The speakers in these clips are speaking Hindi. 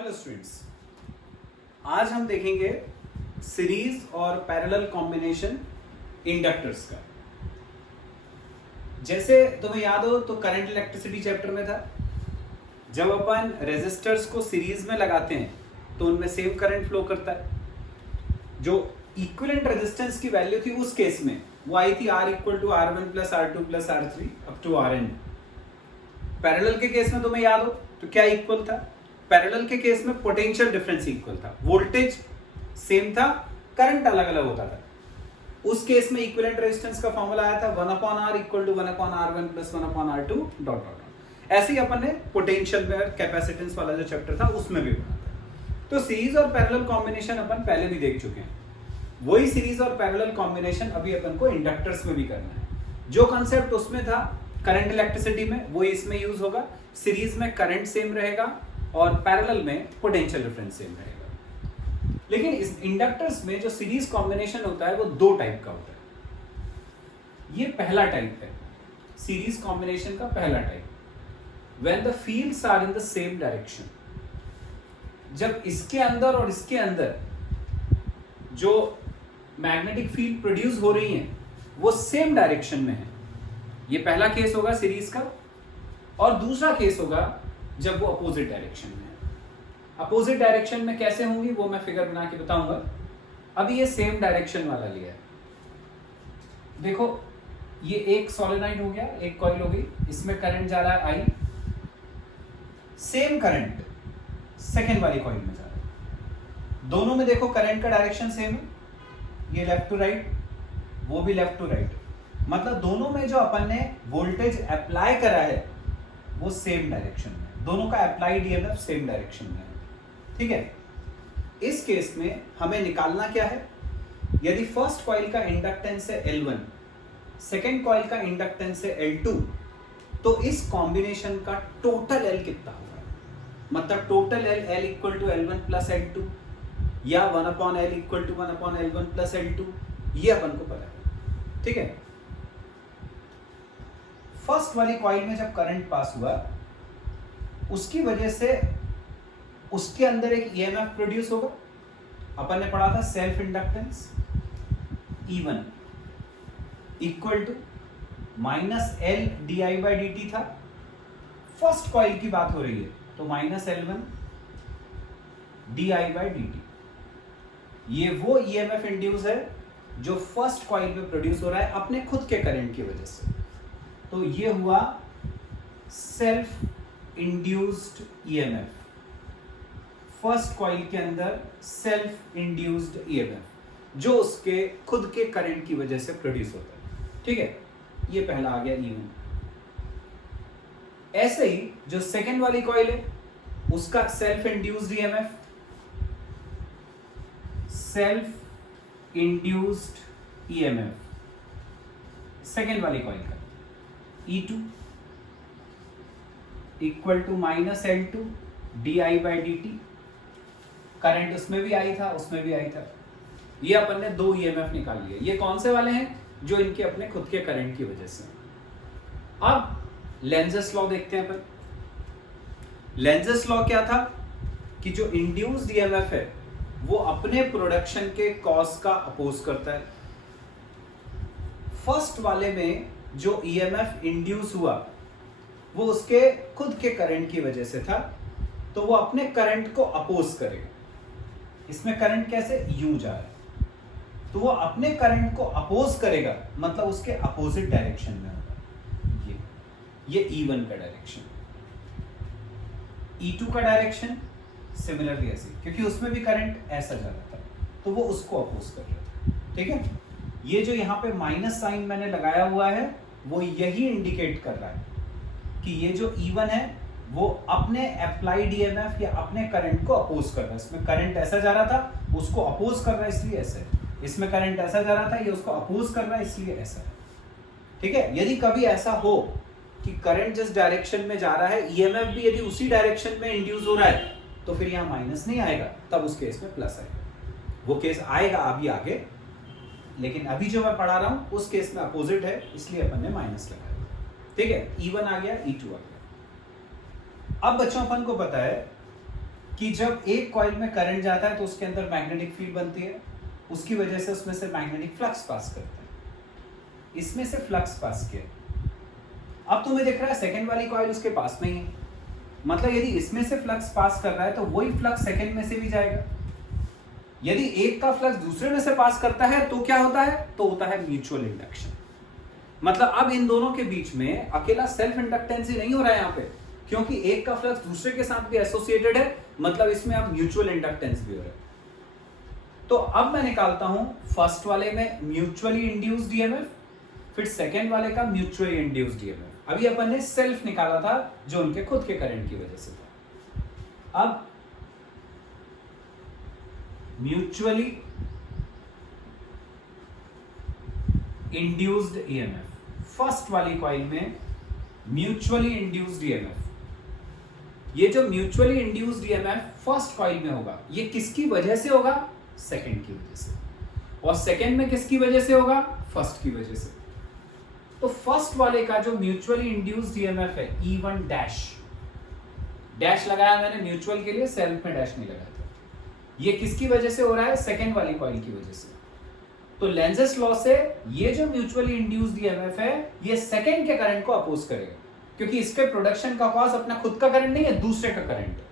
हेलो स्टूडेंट्स, आज हम देखेंगे सीरीज और पैरेलल कॉम्बिनेशन इंडक्टर्स का। जैसे तुम्हें याद हो तो करंट इलेक्ट्रिसिटी चैप्टर में था, जब अपन रेजिस्टर्स को सीरीज में लगाते हैं तो उनमें सेम करंट फ्लो करता है। जो इक्विवेलेंट रेजिस्टेंस की वैल्यू थी उस केस में वो आई थी R equal to R1 plus R2 plus R3 up to Rn। Parallel के केस में तुम्हें याद हो तो क्या इक्वल था? पैरेलल के केस में पोटेंशियल डिफरेंस इक्वल था, वोल्टेज सेम था, करंट अलग अलग होता था। उस केस में इक्विवेलेंट रेजिस्टेंस का फॉर्मूला आया था 1/R equal to 1/R1 plus 1/R2 dot dot. ऐसे ही अपन ने पोटेंशियल में कैपेसिटेंस वाला जो चैप्टर था उसमें भी पढ़ा था। तो सीरीज और पैरेलल कॉम्बिनेशन अपन पहले भी देख चुके हैं। वही सीरीज और पैरेलल कॉम्बिनेशन अभी अपन को इंडक्टर्स में भी करना है। जो कंसेप्ट उसमें था करंट इलेक्ट्रिसिटी में वो इसमें यूज होगा। सीरीज में करंट सेम रहेगा और पैरेलल में पोटेंशियल डिफरेंस सेम रहेगा। लेकिन इस इंडक्टर्स में जो सीरीज कॉम्बिनेशन होता है वो दो टाइप का होता है। ये पहला टाइप है सीरीज कॉम्बिनेशन का पहला type, when the fields are in the same direction. जब इसके अंदर और इसके अंदर जो मैग्नेटिक फील्ड प्रोड्यूस हो रही है वो सेम डायरेक्शन में है। ये पहला केस होगा सीरीज का। और दूसरा केस होगा जब वो अपोजिट डायरेक्शन में है। अपोजिट डायरेक्शन में कैसे होंगी वो मैं फिगर बना के बताऊंगा। अभी ये सेम डायरेक्शन वाला लिया है। देखो ये एक सोलेनॉइड हो गया, एक कॉइल हो गई, इसमें करंट जा रहा है I। सेम करंट सेकेंड वाली कॉइल में जा रहा है। दोनों में देखो करंट का डायरेक्शन सेम है, ये लेफ्ट टू राइट, वो भी लेफ्ट टू राइट। मतलब दोनों में जो अपन ने वोल्टेज अप्लाई करा है वो सेम डायरेक्शन में, दोनों का अप्लाइड ईएमएफ सेम डायरेक्शन में है। ठीक है, इस केस में हमें निकालना क्या है? यदि फर्स्ट कॉइल का इंडक्टेंस है L1, सेकेंड कॉइल का इंडक्टेंस है L2, तो इस कॉम्बिनेशन का टोटल L कितना होगा? मतलब total L equal to L1 plus L2 या 1/L equal to 1/L1 plus L2, ये अपन को पता है। ठीक है, फर्स्ट वाली कॉइल में जब करंट पास हुआ उसकी वजह से उसके अंदर एक ईएमएफ प्रोड्यूस होगा। अपन ने पढ़ा था self inductance E1 equal to -L di/dt था। फर्स्ट कॉइल की बात हो रही है तो -L1 di/dt। ये वो ईएमएफ इंड्यूस है जो फर्स्ट कॉइल में प्रोड्यूस हो रहा है अपने खुद के करंट की वजह से। तो ये हुआ self induced EMF. First coil के अंदर सेल्फ इंड्यूस्ड ईएमएफ जो उसके खुद के करंट की वजह से प्रोड्यूस होता है। ठीक है, ये पहला आ गया E1। ऐसे ही जो सेकेंड वाली कॉइल है उसका self induced EMF, self induced EMF second वाली कॉइल का E2 equal to -L2 di/dt। Current उसमें भी आई था, उसमें भी आई था। ये अपन ने दो ईएमएफ निकाल लिए। ये कौन से वाले हैं? जो इनके अपने खुद के करंट की वजह से। अब लेंजेस लॉ देखते हैं अपन। लेंजेस लॉ क्या था कि जो इंड्यूस्ड ईएमएफ है वो अपने प्रोडक्शन के कॉज का अपोज करता है। फर्स्ट वाले में जो ईएमएफ इंड्यूस हुआ वो उसके खुद के करंट की वजह से था, तो वो अपने करंट को अपोज करेगा। इसमें करंट कैसे यूं जा रहा है तो वो अपने करंट को अपोज करेगा, मतलब उसके अपोजिट डायरेक्शन में होगा। ये E1 का डायरेक्शन। E2 का डायरेक्शन सिमिलरली ऐसे, क्योंकि उसमें भी करंट ऐसा जा रहा था तो वो उसको अपोज कर रहा था। ठीक है, ये जो यहाँ पे माइनस साइन मैंने लगाया हुआ है वो यही इंडिकेट कर रहा है कि ये जो E1 है वो अपने अप्लाइड ईएमएफ या अपने करंट को अपोज कर रहा है। इसमें करंट ऐसा जा रहा था, उसको अपोज कर रहा है इसलिए ऐसा है। इसमें करंट ऐसा जा रहा था, ये उसको अपोज कर रहा है इसलिए ऐसा है। ठीक है, यदि कभी ऐसा हो कि करंट जिस डायरेक्शन में जा रहा है ईएमएफ भी यदि उसी डायरेक्शन में इंड्यूस हो रहा है तो फिर यहाँ माइनस नहीं आएगा, तब उस केस में प्लस आएगा। वो केस आएगा अभी आगे, लेकिन अभी जो मैं पढ़ा रहा हूं उस केस में अपोजिट है इसलिए अपन ने माइनस लगाया। ठीक है, E1 आ गया, E2 आ गया। अब बच्चों अपन को पता है कि जब एक कॉइल में करंट जाता है तो उसके अंदर मैग्नेटिक फील्ड बनती है, उसकी वजह से उसमें से मैग्नेटिक फ्लक्स पास करता है। इसमें से फ्लक्स पास किया, अब तुम्हें दिख रहा है सेकंड वाली कॉइल उसके पास में ही है, मतलब यदि इसमें से फ्लक्स पास कर रहा है तो वही फ्लक्स सेकंड में से भी जाएगा। यदि एक का फ्लक्स दूसरे में से पास करता है तो क्या होता है, तो होता है म्यूचुअल इंडक्शन। मतलब अब इन दोनों के बीच में अकेला सेल्फ इंडक्टेंस ही नहीं हो रहा है यहाँ पे, क्योंकि एक का फ्लक्स दूसरे के साथ भी एसोसिएटेड है, मतलब इसमें अब म्यूचुअल इंडक्टेंस भी हो रहा है। तो अब मैं निकालता हूं फर्स्ट वाले में म्यूचुअली इंड्यूस्ड ईएमएफ, फिर सेकेंड वाले का म्यूचुअली इंड्यूस्ड ईएमएफ। अभी अपन ने सेल्फ निकाला था जो उनके खुद के करंट की वजह से था। अब म्यूचुअली इंड्यूस्ड ईएमएफ, फर्स्ट वाली कॉइल में म्यूचुअली इंड्यूस्ड ईएमएफ, ये जो mutually induced EMF first coil में होगा, ये किसकी वजह से होगा, सेकंड की वजह से, और सेकंड में किसकी वजह से होगा, फर्स्ट की वजह से। तो फर्स्ट वाले का जो म्यूचुअली इंड्यूस्ड ईएमएफ है E1 डैश, डैश लगाया मैंने म्यूचुअल के लिए, सेल्फ में डैश नहीं लगाया था, ये किसकी वजह से हो रहा है, सेकंड वाली कॉइल की वजह से। तो लेंजेस लॉ से ये जो म्यूचुअली इंड्यूस्ड ईएमएफ है ये सेकंड के करंट को अपोज करेगा, क्योंकि इसके प्रोडक्शन का कॉज अपना खुद का करंट नहीं है, दूसरे का करंट है,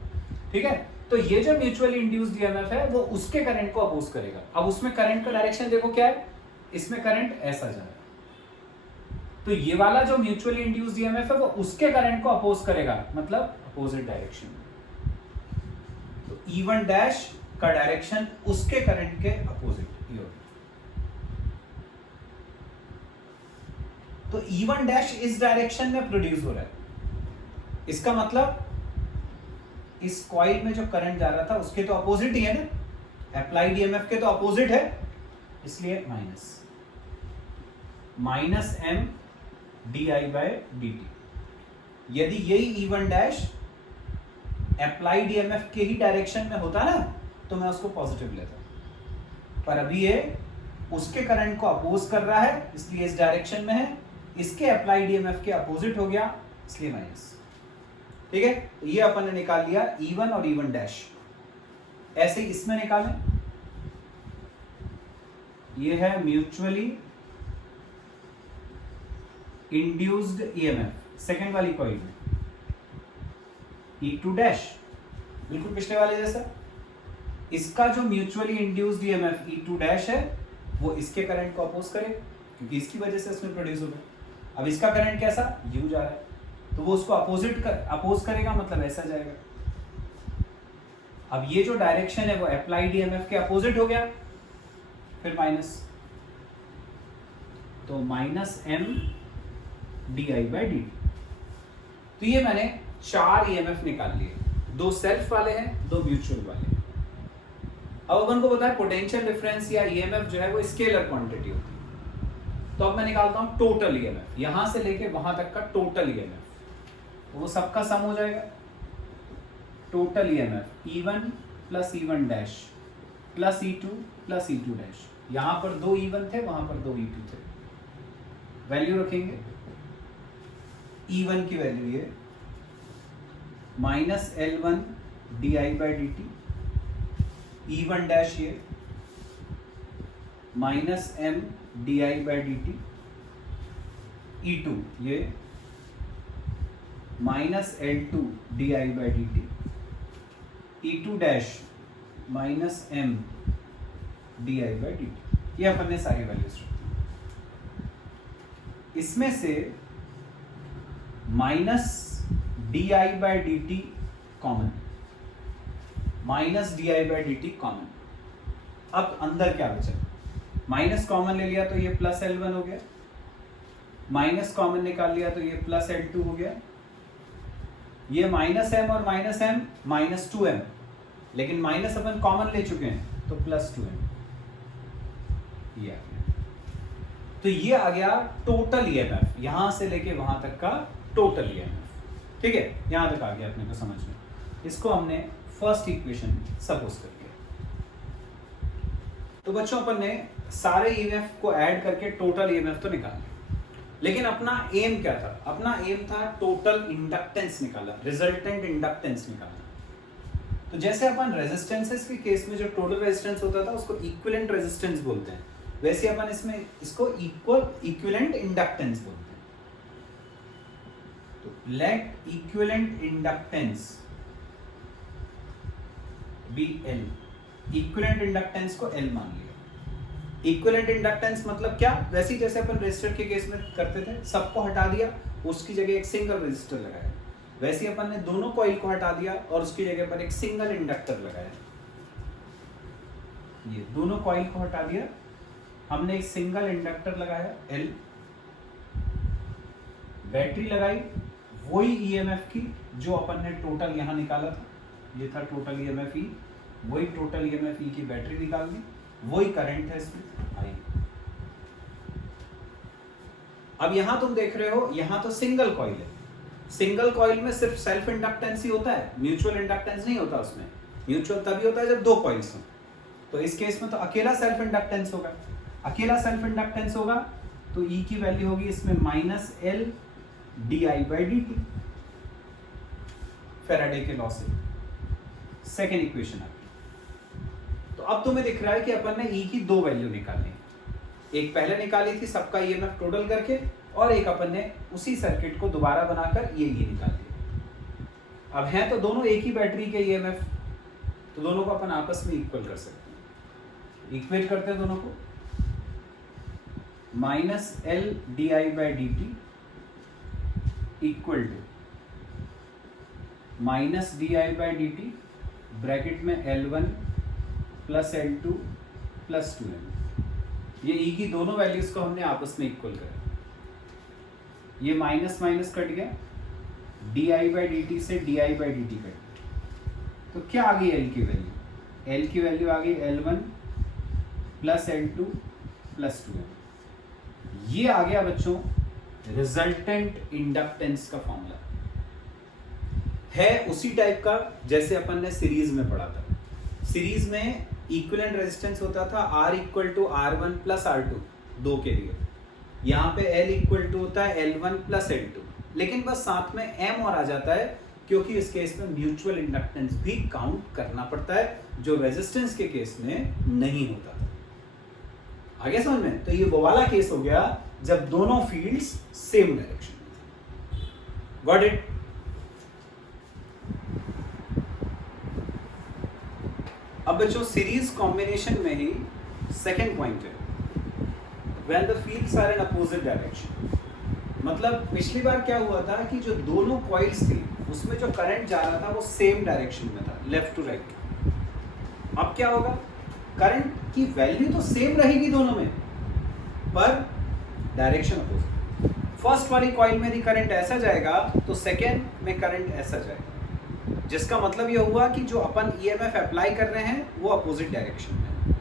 ठीक है। तो ये जो म्यूचुअली इंड्यूस्ड ईएमएफ है वो उसके करंट को अपोज करेगा। अब उसमें करंट का डायरेक्शन देखो क्या है, इसमें करंट ऐसा जा रहा है, तो ये वाला जो म्यूचुअली इंड्यूस्ड ईएमएफ है वो उसके करंट को अपोज करेगा, मतलब अपोजिट डायरेक्शन। तो E1 डैश का डायरेक्शन उसके करंट के अपोजिट ही होगा। तो E1 डैश इस डायरेक्शन में प्रोड्यूस हो रहा है, इसका मतलब इस कॉइल में जो करंट जा रहा था उसके तो अपोजिट ही है ना, अप्लाइड ईएमएफ के तो अपोजिट है, इसलिए माइनस M di/dt। यदि यही E1 डैश अप्लाइड ईएमएफ के ही डायरेक्शन में होता ना तो मैं उसको पॉजिटिव लेता, पर अभी ये उसके करंट को अपोज कर रहा है इसलिए इस डायरेक्शन में है, इसके अप्लाइड ईएमएफ के अपोजिट हो गया इसलिए माइनस, ठीक है। तो ये अपन ने निकाल लिया E1 और E1 डैश। ऐसे ही इसमें निकालें, ये है म्यूचुअली इंड्यूस्ड ईएमएफ सेकेंड वाली कॉइल में E2 डैश, बिल्कुल पिछले वाले जैसा। इसका जो mutually induced EMF E2 dash है वो इसके करंट को अपोज करे, क्योंकि इसकी वजह से उसमें प्रोड्यूस हो गया। अब इसका करंट कैसा, यू जा रहा है, तो वो उसको अपोज करेगा, मतलब ऐसा जाएगा। अब ये जो डायरेक्शन है वो अप्लाइड ईएमएफ के अपोजिट हो गया, फिर माइनस, तो माइनस M di/dt। तो ये मैंने 4 ईएमएफ निकाल लिए, 2 सेल्फ वाले हैं, 2 म्यूचुअल वाले हैं। अब अपन को पता है पोटेंशियल डिफरेंस या ईएमएफ जो है वो स्केलर क्वांटिटी होती है, तो अब मैं निकालता हूं टोटल ईएमएफ, यहां से लेके वहां तक का टोटल ईएमएफ, तो वो सबका सम हो जाएगा। Total EMF E1 plus E1 dash plus E2 plus E2 dash, यहां पर 2 E1 थे, वहां पर 2 E2 थे, वैल्यू रखेंगे। E1 की वैल्यू ये minus L1 di/dt, E1 dash ये माइनस M di/dt, E2 ये minus L2 di/dt, E2 dash minus M di/dt। ये अपन ने सारी वैल्यूज रखी। इसमें से minus di/dt common, minus di/dt common. अब अंदर क्या बचा, माइनस कॉमन ले लिया तो ये प्लस L1 हो गया, माइनस कॉमन निकाल लिया तो ये प्लस L2 हो गया, ये माइनस M और माइनस M माइनस 2M, लेकिन माइनस अपन कॉमन ले चुके हैं तो प्लस 2M, ये आ गया। तो ये आ गया टोटल ईएमएफ, यहां से लेके वहां तक का टोटल ईएमएफ, ठीक है, यहां तक आ गया अपने को समझ में। इसको हमने फर्स्ट इक्वेशन सपोज कर लिया। तो बच्चों अपन ने सारे ईएमएफ को ऐड करके टोटल ईएमएफ तो निकाल लिया, लेकिन अपना एम क्या था, अपना एम था टोटल इंडक्टेंस निकालना, रिजल्टेंट इंडक्टेंस निकालना। तो जैसे अपन रेजिस्टेंसेस के केस में जो टोटल रेजिस्टेंस होता था उसको इक्विवेलेंट रेजिस्टेंस बोलते हैं, वैसे अपन इसमें इसको इक्विवेलेंट इंडक्टेंस बोलते हैं। तो let equivalent inductance be L, equivalent inductance को एल मान लिया। इक्विवेलेंट इंडक्टेंस मतलब क्या, वैसे ही जैसे अपन रेजिस्टर के केस में करते थे, सबको हटा दिया, उसकी जगह एक सिंगल रेजिस्टर लगाया, वैसे ही अपन ने दोनों कॉइल को हटा दिया और उसकी जगह पर एक सिंगल इंडक्टर लगाया। ये दोनों कॉइल को हटा दिया, हमने एक सिंगल इंडक्टर लगाया एल, बैटरी लगाई वही ईएमएफ की जो अपन ने टोटल यहां निकाला था, ये था टोटल ईएमएफ ई, वही टोटल ईएमएफ ई की बैटरी निकाल दी, वही करंट है इसमें आई। अब यहां तुम देख रहे हो, यहां तो सिंगल कॉइल है, सिंगल कॉइल में सिर्फ सेल्फ इंडक्टेंस ही होता है, म्यूचुअल इंडक्टेंस नहीं होता उसमें। म्यूचुअल तभी होता है जब दो कॉइल्स हो, तो इस केस में तो अकेला सेल्फ इंडक्टेंस होगा। अकेला सेल्फ इंडक्टेंस होगा तो ई की वैल्यू होगी इसमें minus L D I by D T, Faraday के लॉ से। सेकेंड इक्वेशन आपकी। तो अब तुम्हें दिख रहा है कि अपन ने ई की दो वैल्यू निकाली, एक पहले निकाली थी सबका ईएमएफ टोटल करके, और एक अपन ने उसी सर्किट को दोबारा बनाकर ये निकाल दिया। अब है तो दोनों एक ही बैटरी के ईएमएफ, तो दोनों को अपन आपस में इक्वल कर सकते हैं। इक्वेट करते हैं दोनों को, minus L D I by D T equal to minus D I by D T bracket में L1 plus L2 plus 2M। ये ई की दोनों वैल्यूज को हमने आपस में इक्वल करा, ये माइनस माइनस कट गया, D I by D T से D I by D T cut गया, तो क्या आ गई एल की वैल्यू, एल की वैल्यू आ गई L1 plus L2 plus 2M। ये आ गया बच्चों रिजल्टेंट इंडक्टेंस का फॉर्मूला, है उसी टाइप का जैसे अपन ने सीरीज में पढ़ा था। सीरीज में इक्विवेलेंट रेजिस्टेंस होता था R equal to R1 plus R2 दो के लिए, यहाँ पे L इक्वल टू होता है L1 प्लस L2, लेकिन बस साथ में M और आ जाता है क्योंकि इस केस में म्यूचुअल इंडक्टेंस भी काउंट करना पड़ता है, जो रेजिस्टेंस के केस में नहीं होता था। आगे समझ में? तो ये वो वाला केस हो गया जब दोनों फील्ड्स सेम डायरेक्शन में थे। Got it? अब बच्चों सीरीज कॉम्बिनेशन में ही सेकेंड पॉइंट है, when the fields are in opposite direction. मतलब पिछली बार क्या हुआ था कि जो दोनों कॉइल्स थी उसमें जो करंट जा रहा था वो सेम डायरेक्शन में था, लेफ्ट टू राइट। अब क्या होगा, करंट की वैल्यू तो सेम रहेगी दोनों में, पर डायरेक्शन अपोजिट। फर्स्ट वाली कॉइल में यदि करंट ऐसा जाएगा तो सेकेंड में करंट ऐसा जाएगा, जिसका मतलब ये हुआ कि जो अपन ईएमएफ अप्लाई कर रहे हैं वो अपोजिट डायरेक्शन में।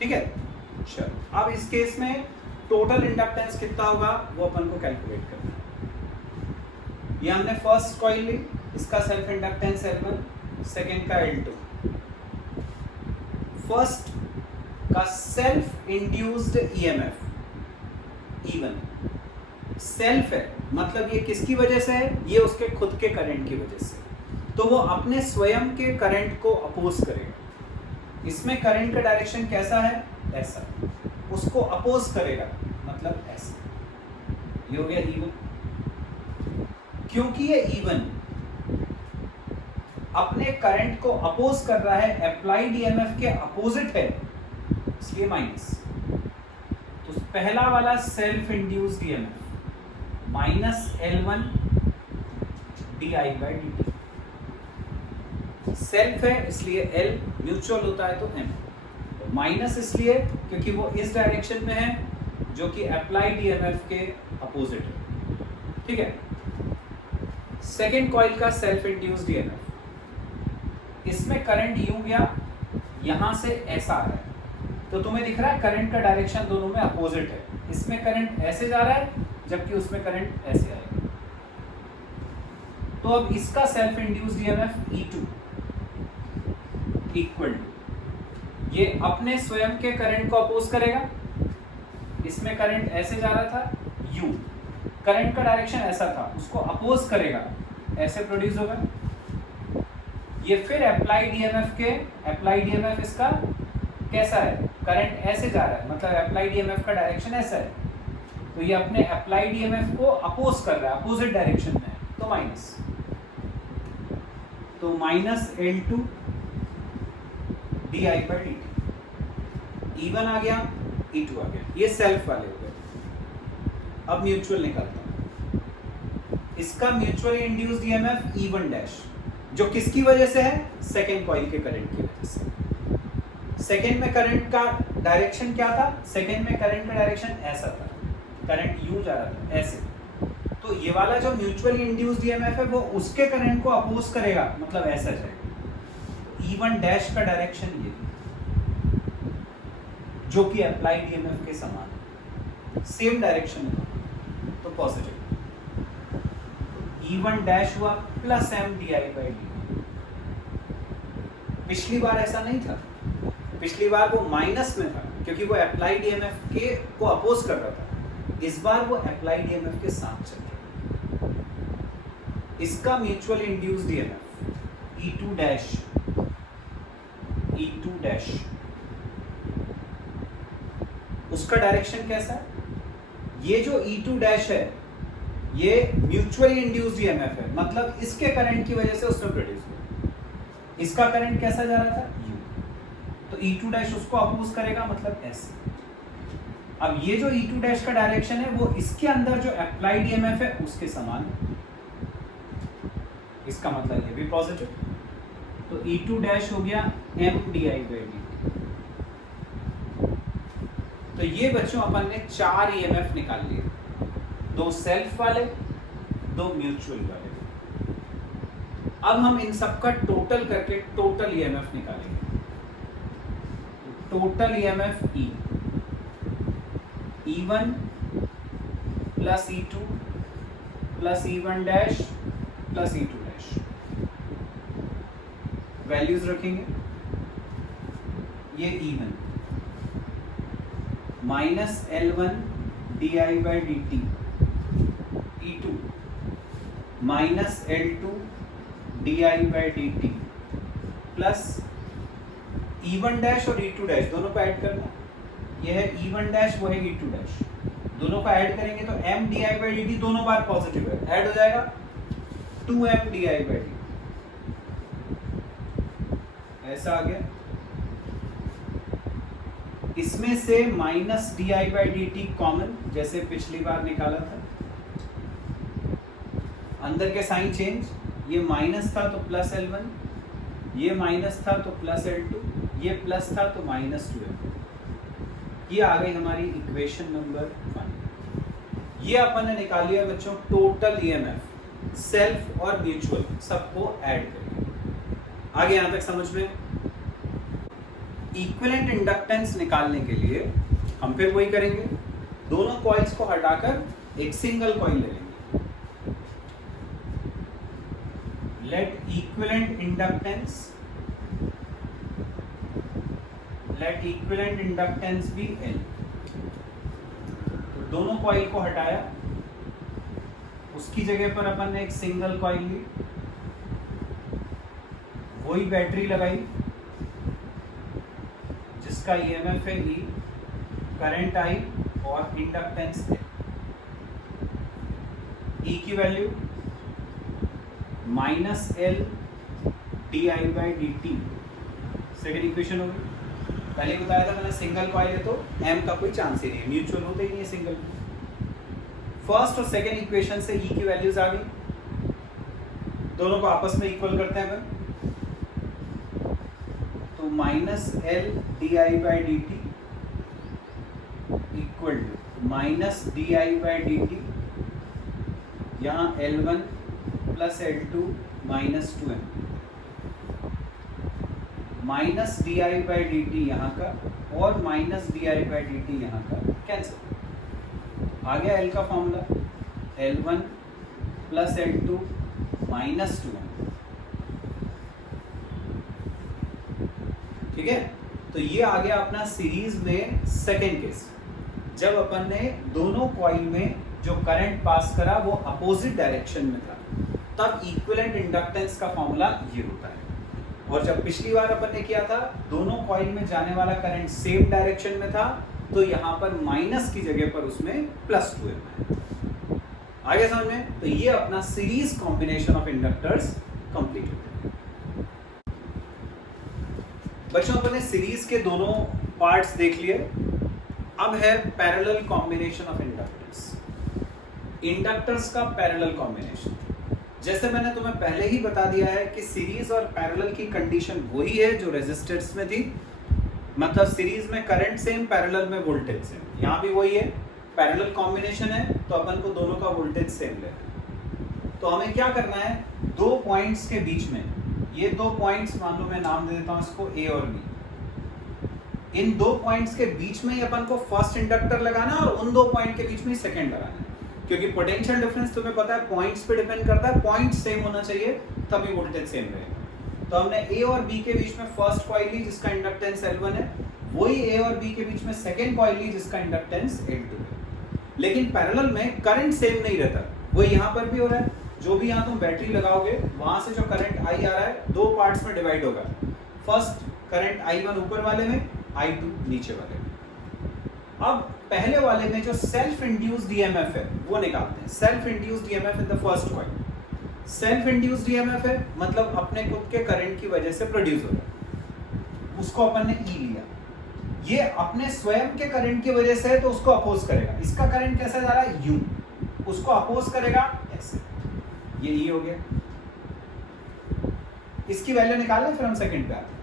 ठीक है, चलो अब इस केस में टोटल इंडक्टेंस कितना होगा वो अपन को कैलकुलेट करना है। ये हमने फर्स्ट कॉइल ली, इसका सेल्फ इंडक्टेंस L1, सेकेंड का L2। फर्स्ट का self induced EMF E1 self है, मतलब ये किसकी वजह से है, ये उसके खुद के करंट की वजह से, तो वो अपने स्वयं के करंट को अपोज करेगा। इसमें करंट का डायरेक्शन कैसा है, ऐसा, उसको अपोज करेगा मतलब ऐसा। ये हो गया E1। क्योंकि ये E1 अपने करंट को अपोज कर रहा है, अप्लाइड ईएमएफ के अपोजिट है, इसलिए माइनस। तो पहला वाला self induced EMF minus L1 D I by D T, self है इसलिए L, म्यूचुअल होता है तो M, माइनस इसलिए क्योंकि वो इस डायरेक्शन में है जो कि अप्लाइड ईएमएफ के अपोजिट है। ठीक है, सेकेंड कॉइल का सेल्फ इंड्यूस्ड ईएमएफ, इसमें करंट यूं गया, यहां से ऐसा आ रहा है, तो तुम्हें दिख रहा है करंट का डायरेक्शन दोनों में अपोजिट है। इसमें करंट ऐसे जा रहा है जबकि उसमें करंट ऐसे आएगा। तो अब इसका self induced EMF E2 equal to, ये अपने स्वयं के करंट को अपोज करेगा, इसमें करंट ऐसे जा रहा था U, करंट का डायरेक्शन ऐसा था, उसको अपोज करेगा, ऐसे प्रोड्यूस होगा। ये फिर अप्लाइड ईएमएफ इसका कैसा है, करंट ऐसे जा रहा है, मतलब अप्लाइड ईएमएफ का डायरेक्शन ऐसा है, तो ये अपने अप्लाइड ईएमएफ को अपोज कर रहा है, अपोजिट डायरेक्शन में है, तो माइनस, तो माइनस L2 di/dt, E1 आ गया, E2 आ गया, ये सेल्फ वाले हो गए। अब म्यूचुअल निकालता हूं, इसका mutually induced EMF E1 dash, जो किसकी वजह से है, सेकेंड कॉइल के करंट की वजह से। सेकेंड में करंट का डायरेक्शन क्या था, सेकेंड में करंट का डायरेक्शन ऐसा था, करंट यूं जा रहा था ऐसे, तो ये वाला जो म्यूचुअली इंड्यूस्ड ईएमएफ है वो उसके करंट को अपोज करेगा, मतलब ऐसा जाएगा। E1 डैश का डायरेक्शन ये, जो कि अप्लाइड ईएमएफ के समान है, सेम डायरेक्शन है, तो पॉजिटिव। E1 डैश हुआ प्लस m di/dt। पिछली बार ऐसा नहीं था, पिछली बार वो माइनस में था क्योंकि वो अप्लाइड ईएमएफ के को अपोज कर रहा था, इस बार वो अप्लाइड ईएमएफ के साथ चल रहा है। इसका mutual induced EMF E2 dash, उसका डायरेक्शन कैसा है, ये जो E2 डैश है ये म्यूचुअली इंड्यूस्ड ईएमएफ है, मतलब इसके करंट की वजह से उसमें प्रोड्यूस हुआ। इसका करंट कैसा जा रहा था, तो E2 डैश उसको अपोज करेगा, मतलब ऐसे। अब ये जो E2 डैश का डायरेक्शन है वो इसके अंदर जो अप्लाइड ईएमएफ है उसके समान है, इसका मतलब ये भी पॉजिटिव, तो E2 डैश हो गया m di/dt। तो ये बच्चों अपन ने 4 ईएमएफ निकाल लिए, 2 सेल्फ वाले, 2 म्यूचुअल वाले। अब हम इन सब का टोटल करके टोटल ईएमएफ निकालेंगे। Total EMF E1 plus E2 plus E1 dash plus E2 dash, values रखेंगे। ये E1 minus L1 di/dt, E2 minus L2 di/dt plus E1 dash और E2 डैश दोनों को ऐड करना, ये है E1 डैश, वो है E2 डैश, दोनों को ऐड करेंगे तो m di/dt दोनों बार पॉजिटिव है, ऐड हो जाएगा 2m di/dt, ऐसा आ गया। इसमें से माइनस di/dt कॉमन, जैसे पिछली बार निकाला था, अंदर के साइन चेंज, ये माइनस था तो प्लस L1, ये माइनस था तो प्लस L2, ये प्लस था तो माइनस 2m। ये आ गई हमारी इक्वेशन नंबर 1। ये अपन ने निकाल लिया बच्चों टोटल ईएमएफ, सेल्फ और म्यूचुअल सबको ऐड करके। आगे यहां तक समझ में। इक्विवेलेंट इंडक्टेंस निकालने के लिए हम फिर वही करेंगे, दोनों कॉइल्स को हटाकर एक सिंगल कॉइल ले लेंगे। Let equivalent inductance be L। तो दोनों कॉइल को हटाया, उसकी जगह पर अपन ने एक सिंगल कॉइल ली, वही बैटरी लगाई जिसका ईएमएफ है E, करंट I और इंडक्टेंस है। E की value minus L di/dt, second equation होगी। पहले बताया था मैंने सिंगल कॉइल है तो m का कोई चांस ही नहीं है, म्यूचुअल होता ही नहीं है सिंगल। फर्स्ट और सेकेंड इक्वेशन से E की वैल्यूज आ गई, दोनों को आपस में इक्वल करते हैं तो minus L di/dt equal to minus di/dt, यहाँ L1 plus L2 minus 2m, minus di/dt यहाँ का और माइनस di/dt यहाँ का कैंसिल। आ गया L का formula, L1 plus L2 minus 2m। ठीक है, तो ये आ गया अपना सीरीज में सेकेंड केस, जब अपन ने दोनों कॉइल में जो करंट पास करा वो अपोजिट डायरेक्शन में था, तब इक्विवेलेंट इंडक्टेंस का फॉर्मूला ये होता है। और जब पिछली बार अपन ने किया था दोनों कॉइल में जाने वाला करंट सेम डायरेक्शन में था, तो यहाँ पर माइनस की जगह पर उसमें +2m है। आगे समझ में? तो ये अपना series combination of inductors complete होता है। बच्चों अपन ने सीरीज के दोनों पार्ट्स देख लिए। अब है parallel combination of inductors. Inductors का पैरेलल कॉम्बिनेशन, जैसे मैंने तुम्हें पहले ही बता दिया है कि सीरीज और पैरेलल की कंडीशन वही है जो रेजिस्टर्स में थी। मतलब सीरीज में करंट सेम, पैरेलल में वोल्टेज सेम। यहाँ भी वही है, पैरेलल कॉम्बिनेशन है तो अपन को दोनों का वोल्टेज सेम लेना है। तो हमें क्या करना है, दो पॉइंट्स के बीच में, ये दो पॉइंट्स मान लो मैं नाम दे देता हूँ इसको ए और बी। इन दो पॉइंट्स के बीच में ही अपन को फर्स्ट इंडक्टर लगाना है और उन दो पॉइंट के बीच में ही सेकंड लगाना है, क्योंकि पोटेंशियल डिफरेंस तुम्हें पता है पॉइंट्स पे डिपेंड करता है। पॉइंट सेम होना चाहिए तभी वोल्टेज सेम रहेगा। तो हमने ए और बी के बीच में फर्स्ट कॉइल ली जिसका इंडक्टेंस L1 है, वही ए और बी के बीच में सेकंड कॉइल ली जिसका इंडक्टेंस L2 है। लेकिन पैरेलल में करंट सेम नहीं रहता, वो यहाँ पर भी हो रहा है। जो भी यहाँ तुम बैटरी लगाओगे वहां से जो करंट I आ रहा है दो पार्ट्स में डिवाइड होगा। फर्स्ट करंट I1 ऊपर वाले में, I2 नीचे वाले में। अब पहले वाले में जो सेल्फ इंड्यूस्ड ईएमएफ है वो निकालते हैं। Self induced EMF in the first coil. Self induced EMF है मतलब अपने खुद के करंट की वजह से प्रोड्यूस हो रहा है, उसको अपन ने E लिया। ये अपने स्वयं के करंट की वजह से है तो उसको अपोज करेगा। इसका करंट कैसा जा रहा है, U, उसको अपोज करेगा ऐसे, ये E हो गया। इसकी वैल्यू निकालें फिर हम सेकंड पे आते हैं।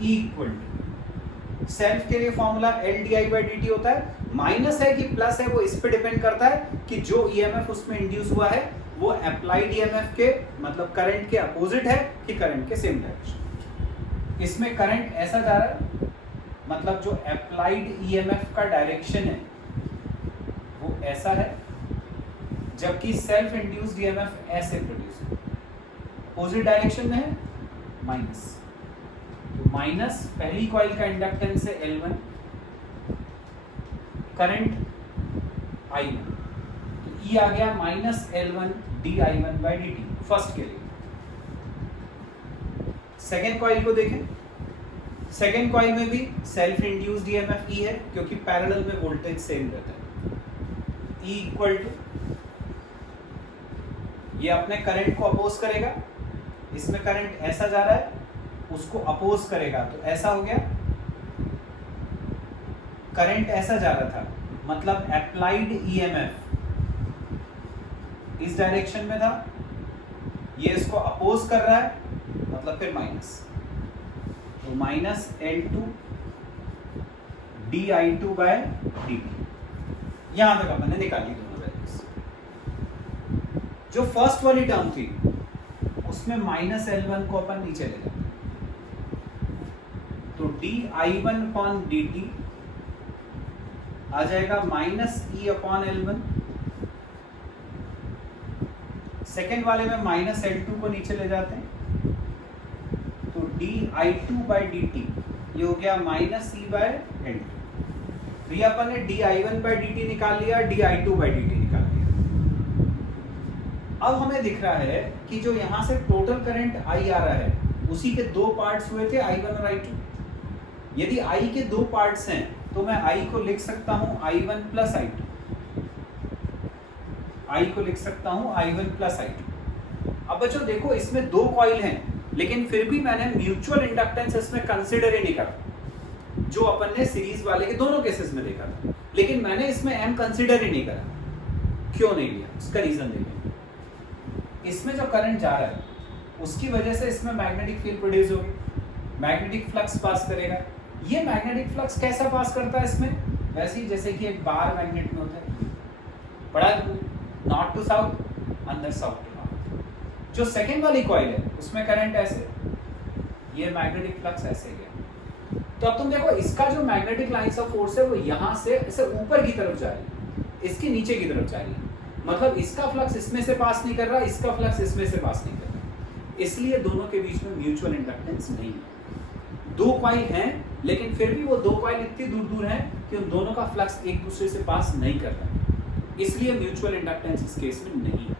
E इक्वल टू सेल्फ के लिए फॉर्मूला LdI/dt होता है। माइनस है कि प्लस है वो इस पे डिपेंड करता है कि जो ईएमएफ उसमें इंड्यूस हुआ है वो अप्लाइड ईएमएफ के मतलब करंट के अपोजिट है कि करंट के सेम डायरेक्शन। इसमें करंट ऐसा जा रहा है मतलब जो अप्लाइड ईएमएफ का डायरेक्शन है वो ऐसा है, जबकि सेल्फ इंड्यूस्ड ईएमएफ ऐसे प्रोड्यूस है, अपोजिट डायरेक्शन में है माइनस। माइनस पहली कॉइल का इंडक्टेंस है L1, करंट I1, तो E आ गया माइनस L1 dI1/dt फर्स्ट के लिए। सेकेंड कॉइल को देखें, सेकेंड कॉइल में भी सेल्फ इंड्यूस्ड ईएमएफ E है क्योंकि पैरेलल में वोल्टेज सेम रहता है। E इक्वल टू, ये अपने करंट को अपोज करेगा, इसमें करंट ऐसा जा रहा है उसको अपोज करेगा तो ऐसा हो गया। करंट ऐसा जा रहा था मतलब अप्लाइड ईएमएफ इस डायरेक्शन में था, ये इसको अपोज कर रहा है मतलब फिर माइनस, तो माइनस L2 dI2/dt। यहां तक अपन ने निकाली दोनों वैल्यूज। जो फर्स्ट वाली टर्म थी उसमें माइनस L1 को अपन नीचे ले जाते, तो dI1/dt आ जाएगा माइनस E/L1। सेकेंड वाले में माइनस L2 को नीचे ले जाते हैं तो dI2/dt ये हो गया माइनस E/L2। तो ये अपन ने dI1/dt निकाल लिया, dI2/dt निकाल लिया। अब हमें दिख रहा है कि जो यहां से टोटल करंट I आ रहा है उसी के दो पार्ट्स हुए थे I1 और I2। यदि I के दो पार्ट्स हैं तो मैं I को लिख सकता हूं I1 + I2, I को लिख सकता हूं I1 + I2। अब बच्चों देखो इसमें दो कॉइल हैं लेकिन फिर भी मैंने म्यूचुअल इंडक्टेंस इसमें कंसीडर ही नहीं करा, जो अपन ने सीरीज वाले के दोनों केसेस में देखा था। लेकिन मैंने इसमें M कंसीडर ही नहीं करा। क्यों नहीं लिया, उसका रीजन देखिए। इसमें जो करंट जा रहा है उसकी वजह से इसमें मैग्नेटिक फील्ड प्रोड्यूस होगी, मैग्नेटिक फ्लक्स पास करेगा। ये मैग्नेटिक फ्लक्स कैसा पास करता है इसमें, वैसे ही जैसे कि एक बार मैग्नेट में होता है, बड़ा नॉर्थ टू साउथ, अंदर साउथ टू नॉर्थ। जो सेकेंड वाली कॉइल है उसमें करंट ऐसे, ये मैग्नेटिक फ्लक्स ऐसे गया। तो अब तुम देखो इसका जो मैग्नेटिक लाइंस ऑफ फोर्स है वो यहाँ से ऐसे ऊपर की तरफ जा रही है, इसकी नीचे की तरफ जा रही है। मतलब इसका फ्लक्स इसमें से पास नहीं कर रहा, इसका फ्लक्स इसमें से पास नहीं कर रहा, इसलिए दोनों के बीच में म्यूचुअल इंडक्टेंस नहीं है। दो कॉइल हैं लेकिन फिर भी वो दो कॉइल इतनी दूर दूर हैं कि उन दोनों का फ्लक्स एक दूसरे से पास नहीं कर रहा, इसलिए म्यूचुअल इंडक्टेंस इस केस में नहीं है।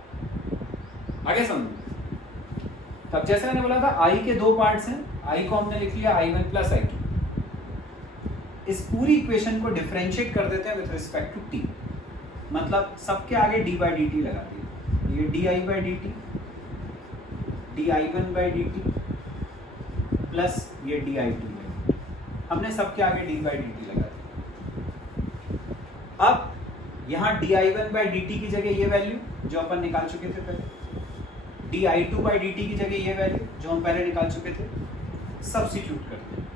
आगे समझो, तब जैसे मैंने बोला था आई के दो पार्ट्स हैं, आई को हमने लिख लिया I1 प्लस I2। इस पूरी इक्वेशन को डिफरेंशिएट कर देते हैं विथ रिस्पेक्ट टू टी, मतलब सबके आगे डी बाई डी टी लगा दिया, ये D I by D T, D I1 by D T plus ये D I2 by D T, हमने सबके आगे डी बाई डी टी लगा दिया। अब यहाँ D I1 by D T की जगह ये वैल्यू जो अपन निकाल चुके थे पहले, D I2 by D T की जगह ये वैल्यू जो हम पहले निकाल चुके थे, सब्स्टिट्यूट करते हैं।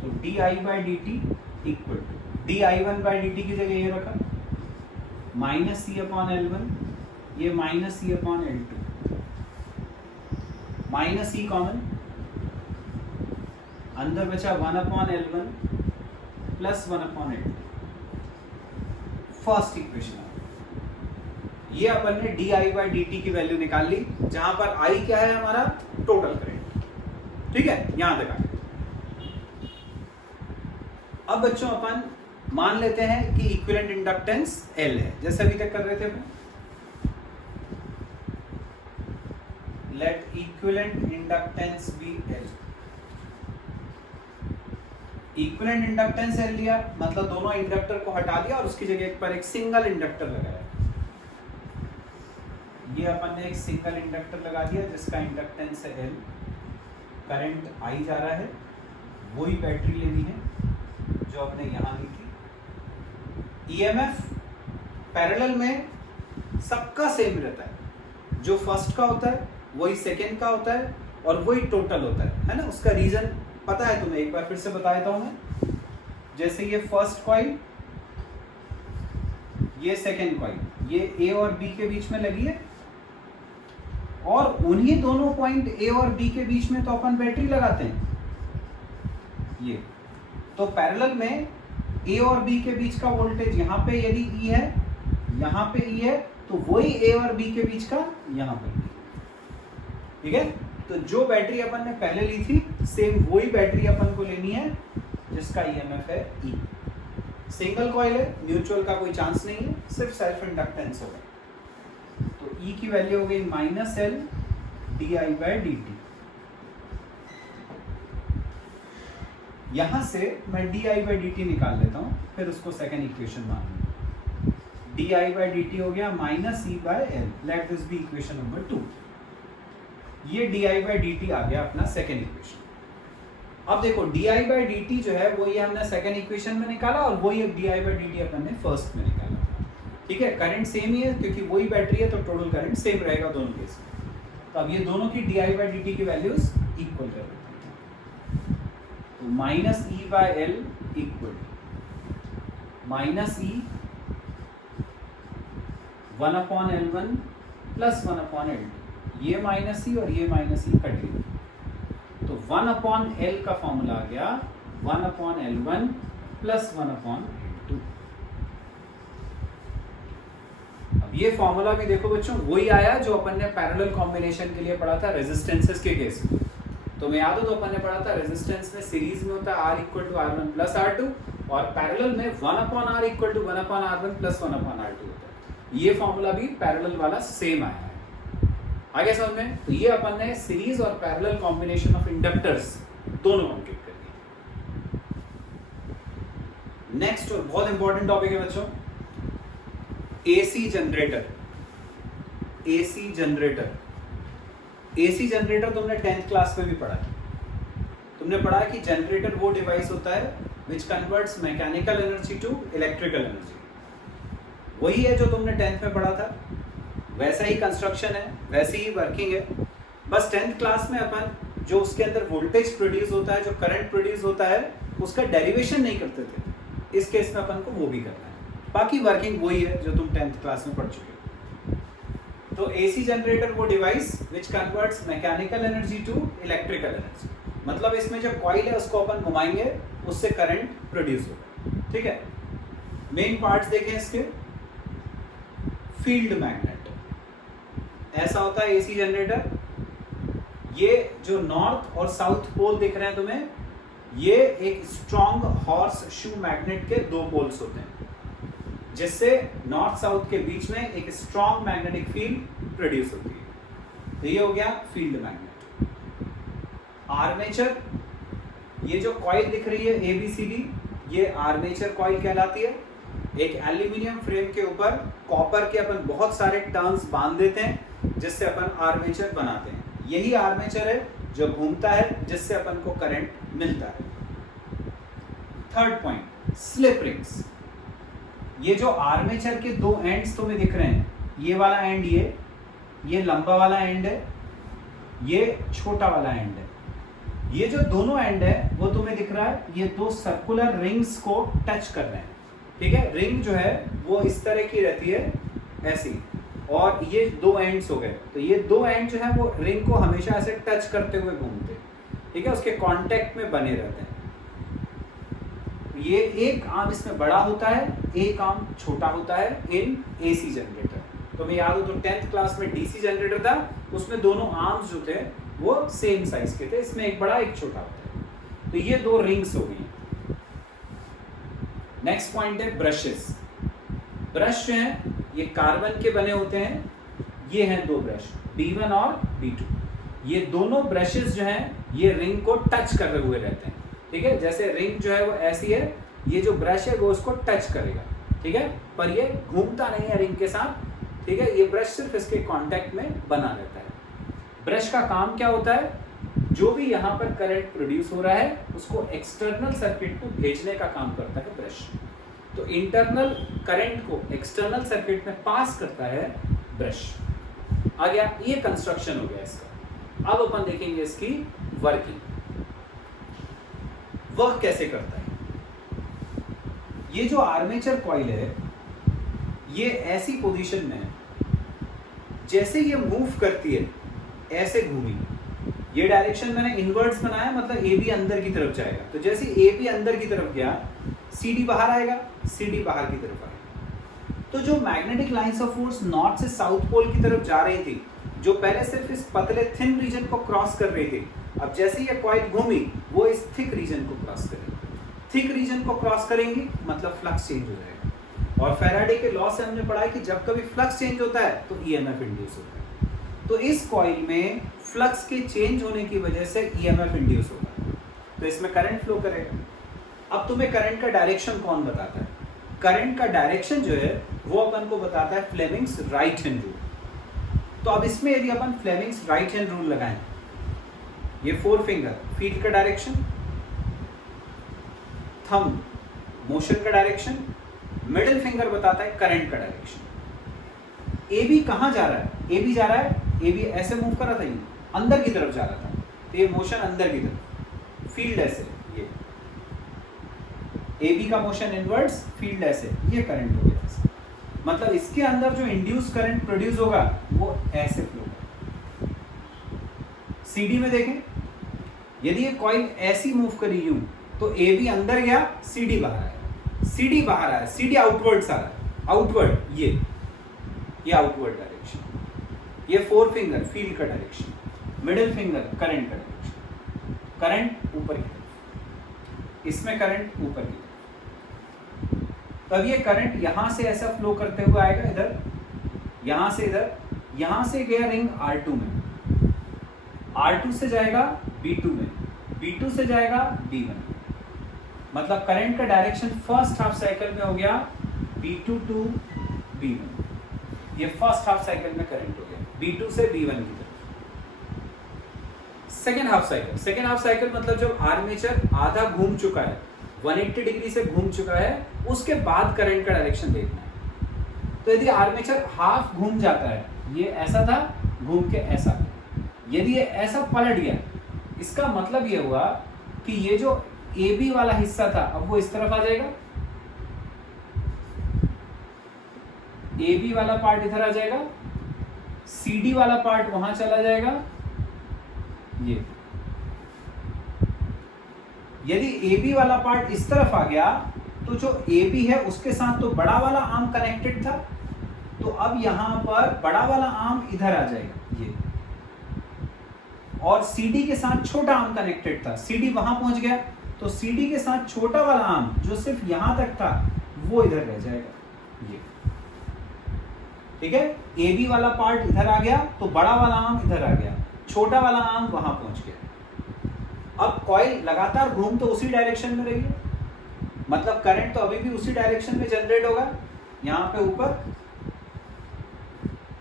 तो D I by D T equal to D I1 by D T की जगह ये रखा माइनस सी अपॉन L1, ये minus C upon L2, minus C common, अंदर बचा 1 upon L1 plus 1 upon L2। First equation ये अपन ने D I by D T की वैल्यू निकाल ली, जहां पर आई क्या है हमारा टोटल करंट, ठीक है, यहां तक आ गया। अब बच्चों अपन मान लेते हैं कि इक्विवेलेंट इंडक्टेंस L है, जैसे अभी तक कर रहे थे अपन। Let equivalent inductance be L। Equivalent inductance L लिया, मतलब दोनों इंडक्टर को हटा दिया और उसकी जगह पर एक सिंगल इंडक्टर लगाया। ये अपन ने एक सिंगल इंडक्टर लगा दिया जिसका इंडक्टेंस है L, करंट I जा रहा है, वही बैटरी लेनी है जो आपने यहां ली थी। EMF पैरेलल में सबका सेम रहता है, जो फर्स्ट का होता है वही सेकेंड का होता है और वही टोटल होता है ना। उसका रीजन पता है तुम्हें, एक बार फिर से बता देता हूं मैं। जैसे ये फर्स्ट कॉइल, ये सेकेंड कॉइल, ये A और B के बीच में लगी है, और उन्हीं दोनों पॉइंट A और B के बीच में तो अपन बैटरी लगाते हैं। ये तो पैरेलल में A और B के बीच का वोल्टेज यहाँ पे यदि E है, यहाँ पे E है, तो वही A और B के बीच का यहाँ पे, ठीक है। तो जो बैटरी अपन ने पहले ली थी, सेम वही बैटरी अपन को लेनी है जिसका EMF है E। सिंगल कॉइल है, म्यूचुअल का कोई चांस नहीं है, सिर्फ सेल्फ इंडक्टेंस होगा। तो E की वैल्यू हो गई minus L D I by D T. यहां से मैं D I by D T निकाल लेता हूं, फिर उसको सेकेंड इक्वेशन मान लूंगा। D I by D T हो गया minus E by L, let this be equation number 2। ये D I by D T आ गया अपना सेकेंड इक्वेशन। अब देखो D I by D T जो है वो ये हमने सेकेंड इक्वेशन में निकाला, और वही D I by D T अपन ने फर्स्ट में निकाला, ठीक है। करंट सेम ही है क्योंकि वही बैटरी है, तो टोटल करंट सेम रहेगा दोनों केस में। तो अब ये दोनों की D I by D T की वैल्यूज इक्वल कर देते हैं। तो minus E by L equal minus E 1 upon L1 plus 1 upon L2। ये माइनस ई और ये माइनस ई कट गई, तो 1 अपॉन L का फॉर्मूला आ गया 1 upon L1 plus 1 upon L2। अब ये फॉर्मूला भी देखो बच्चों वही आया जो अपन ने पैरेलल कॉम्बिनेशन के लिए पढ़ा था रेजिस्टेंसेस के केस में। तो मैं याद हो तो अपन ने पढ़ा था रेजिस्टेंस में सीरीज में होता है R equal to R1 plus R2, और पैरेलल में 1 upon R equal to 1 upon R1 plus 1 upon R2 होता है। ये फॉर्मूला भी पैरेलल वाला सेम आया है, आगे समझ में। तो ये अपन ने सीरीज और पैरेलल कॉम्बिनेशन ऑफ इंडक्टर्स दोनों कंप्लीट कर दिए। नेक्स्ट और बहुत इंपॉर्टेंट टॉपिक है बच्चों, AC generator. AC generator, AC generator तुमने 10th क्लास में भी पढ़ा है। तुमने पढ़ा कि जनरेटर वो डिवाइस होता है which converts mechanical energy to electrical energy. वही है जो तुमने 10th में पढ़ा था, वैसा ही कंस्ट्रक्शन है, वैसी ही वर्किंग है। बस 10th क्लास में अपन जो उसके अंदर वोल्टेज प्रोड्यूस होता है, जो करंट प्रोड्यूस होता है, उसका डेरिवेशन नहीं करते थे। इस केस में अपन को वो भी करना है, बाकी वर्किंग वही है जो तुम 10th क्लास में पढ़ चुके हो। तो एसी जनरेटर वो device which converts mechanical energy to electrical energy, मतलब इसमें जो कॉइल है उसको अपन घुमाएंगे, उससे करंट प्रोड्यूस होगा, ठीक है। मेन पार्ट्स देखें इसके, फील्ड मैग्नेट, ऐसा होता है एसी जनरेटर। ये जो नॉर्थ और साउथ पोल दिख रहे हैं तुम्हें, ये एक स्ट्रॉन्ग हॉर्स शू मैग्नेट के दो पोल्स होते हैं, जिससे नॉर्थ साउथ के बीच में एक स्ट्रॉन्ग मैग्नेटिक फील्ड प्रोड्यूस होती है। तो ये हो गया फील्ड मैग्नेट। आर्मेचर, ये जो कॉइल दिख रही है ABCD, ये आर्मेचर कॉइल कहलाती है। एक एल्यूमिनियम फ्रेम के ऊपर कॉपर के अपन बहुत सारे टर्न्स बांध देते हैं जिससे अपन आर्मेचर बनाते हैं। यही आर्मेचर है जो घूमता है जिससे अपन को करंट मिलता है। Third point, slip rings. ये जो आर्मेचर के दो एंड्स तुम्हें दिख रहे हैं, ये वाला एंड, ये लंबा वाला एंड है, ये छोटा वाला एंड है। ये जो दोनों एंड है वो तुम्हें दिख रहा है, ये दो सर्कुलर रिंग्स को टच कर रहे हैं। ठीक है, रिंग जो है वो इस तरह की रहती है, ऐसी, और ये दो एंड्स हो गए। तो ये दो एंड जो है वो रिंग को हमेशा ऐसे टच करते हुए घूमते हैं। ठीक है, उसके कांटेक्ट में बने रहते हैं। ये एक आर्म इसमें बड़ा होता है, एक आर्म छोटा होता है इन AC जनरेटर। तो मैं याद हो तो 10th क्लास में DC जनरेटर था, उसमें दोनों आर्म्स जो थे वो सेम साइज के थे, इसमें एक बड़ा एक छोटा होता है। तो ये दो रिंग्स हो गई। नेक्स्ट पॉइंट है ब्रशेस। ब्रश जो हैं ये कार्बन के बने होते हैं। ये हैं दो ब्रश, B1 और B2। ये दोनों ब्रशेस जो हैं ये रिंग को टच कर हुए रहते हैं। ठीक है, जैसे रिंग जो है वो ऐसी है, ये जो ब्रश है वो उसको टच करेगा। ठीक है, पर ये घूमता नहीं है रिंग के साथ। ठीक है, ये ब्रश सिर्फ इसके कांटेक्ट में बना रहता है। ब्रश का काम क्या होता है, जो भी यहाँ पर करंट प्रोड्यूस हो रहा है उसको एक्सटर्नल सर्किट में भेजने का काम करता है ब्रश। तो इंटरनल करंट को एक्सटर्नल सर्किट में पास करता है ब्रश। आ गया, ये कंस्ट्रक्शन हो गया इसका। अब अपन देखेंगे इसकी वर्किंग। वर्क कैसे करता है। ये जो आर्मेचर कॉइल है ये ऐसी पोजीशन में है, जैसे ये मूव करती है ऐसे घूमी। ये डायरेक्शन मैंने इनवर्ट्स बनाया, मतलब AB अंदर की तरफ जाएगा। तो जैसे AB अंदर की तरफ गया, CD बाहर आएगा, CD बाहर की तरफ आएगा। तो जो magnetic lines of force north से साउथ पोल की तरफ जा रही थी, जो पहले सिर्फ इस पतले थिन रीजन को क्रॉस कर रही थी, अब जैसे ये कॉइल घूमी वो इस थिक रीजन को क्रॉस करेगी। थिक रीजन को क्रॉस करेंगी मतलब फ्लक्स चेंज हो जाएगा। और फैराडे के लॉ से हमने पढ़ा है कि जब कभी फ्लक्स चेंज होता है तो EMF इंड्यूस होता है। तो इस कॉइल में फ्लक्स के चेंज होने की वजह से EMF इंड्यूस होगा, तो इसमें करंट फ्लो करेगा। अब तुम्हें करंट का डायरेक्शन कौन बताता है। करंट का डायरेक्शन जो है वो अपन को बताता है फ्लेमिंग्स राइट हैंड रूल। तो अब इसमें यदि अपन फ्लेमिंग्स राइट हैंड रूल लगाएं, ये 4 फिंगर फील्ड का डायरेक्शन, थंब मोशन का डायरेक्शन, मिडिल फिंगर बताता है करंट का डायरेक्शन। AB कहाँ जा रहा है, AB जा रहा है, AB ऐसे मूव कर रहा था, ये अंदर की तरफ जा रहा था, तो ये मोशन अंदर की तरफ, फील्ड ऐसे, ये AB का मोशन इनवर्ड्स, फील्ड ऐसे, ये करंट हो गया ऐसे। मतलब इसके अंदर जो इंड्यूस करंट प्रोड्यूस होगा वो ऐसे फ्लो होगा। CD में देखें, यदि ये कॉइल ऐसी मूव करी यूं, तो AB अंदर गया, CD बाहर आया, CD बाहर आया, CD आउटवर्ड्स आ रहा है, आउटवर्ड ये आउटवर्ड डायरेक्शन। ये 4 फिंगर फील्ड का डायरेक्शन, मिडिल फिंगर करंट का डायरेक्शन। करंट ऊपर की तरफ, इसमें करंट ऊपर की तरफ। तब ये करंट यहां से ऐसा फ्लो करते हुए आएगा इधर, यहां से इधर, यहां से गया रिंग R2 में, R2 से जाएगा B2 में, B2 से जाएगा B1। मतलब करंट का डायरेक्शन फर्स्ट हाफ साइकिल में हो गया B2 टू B1। ये फर्स्ट हाफ साइकिल में करंट हो गया B2 से B1 की तरफ। सेकेंड हाफ साइकिल मतलब जब आर्मेचर आधा घूम चुका है, 180 डिग्री से घूम चुका है, उसके बाद करंट का डायरेक्शन देखना है। तो यदि आर्मेचर हाफ घूम जाता है, ये ऐसा था घूम के ऐसा, यदि ये ऐसा पलट गया, इसका मतलब ये हुआ कि ये जो AB वाला हिस्सा था अब वो इस तरफ आ जाएगा, AB वाला पार्ट इधर आ जाएगा, CD वाला पार्ट वहां चला जाएगा। ये यदि AB वाला पार्ट इस तरफ आ गया तो जो AB है उसके साथ तो बड़ा वाला आर्म कनेक्टेड था, तो अब यहां पर बड़ा वाला आर्म इधर आ जाएगा ये, और CD के साथ छोटा आर्म कनेक्टेड था, CD वहां पहुंच गया, तो CD के साथ छोटा वाला आर्म जो सिर्फ यहां तक था वो इधर रह जाएगा ये। ठीक है, ए बी वाला पार्ट इधर आ गया तो बड़ा वाला आर्म इधर आ गया, छोटा वाला आर्म वहां पहुंच गया। अब कॉइल लगातार घूम तो उसी डायरेक्शन में रही है, मतलब करंट तो अभी भी उसी डायरेक्शन में जनरेट होगा, यहाँ पे ऊपर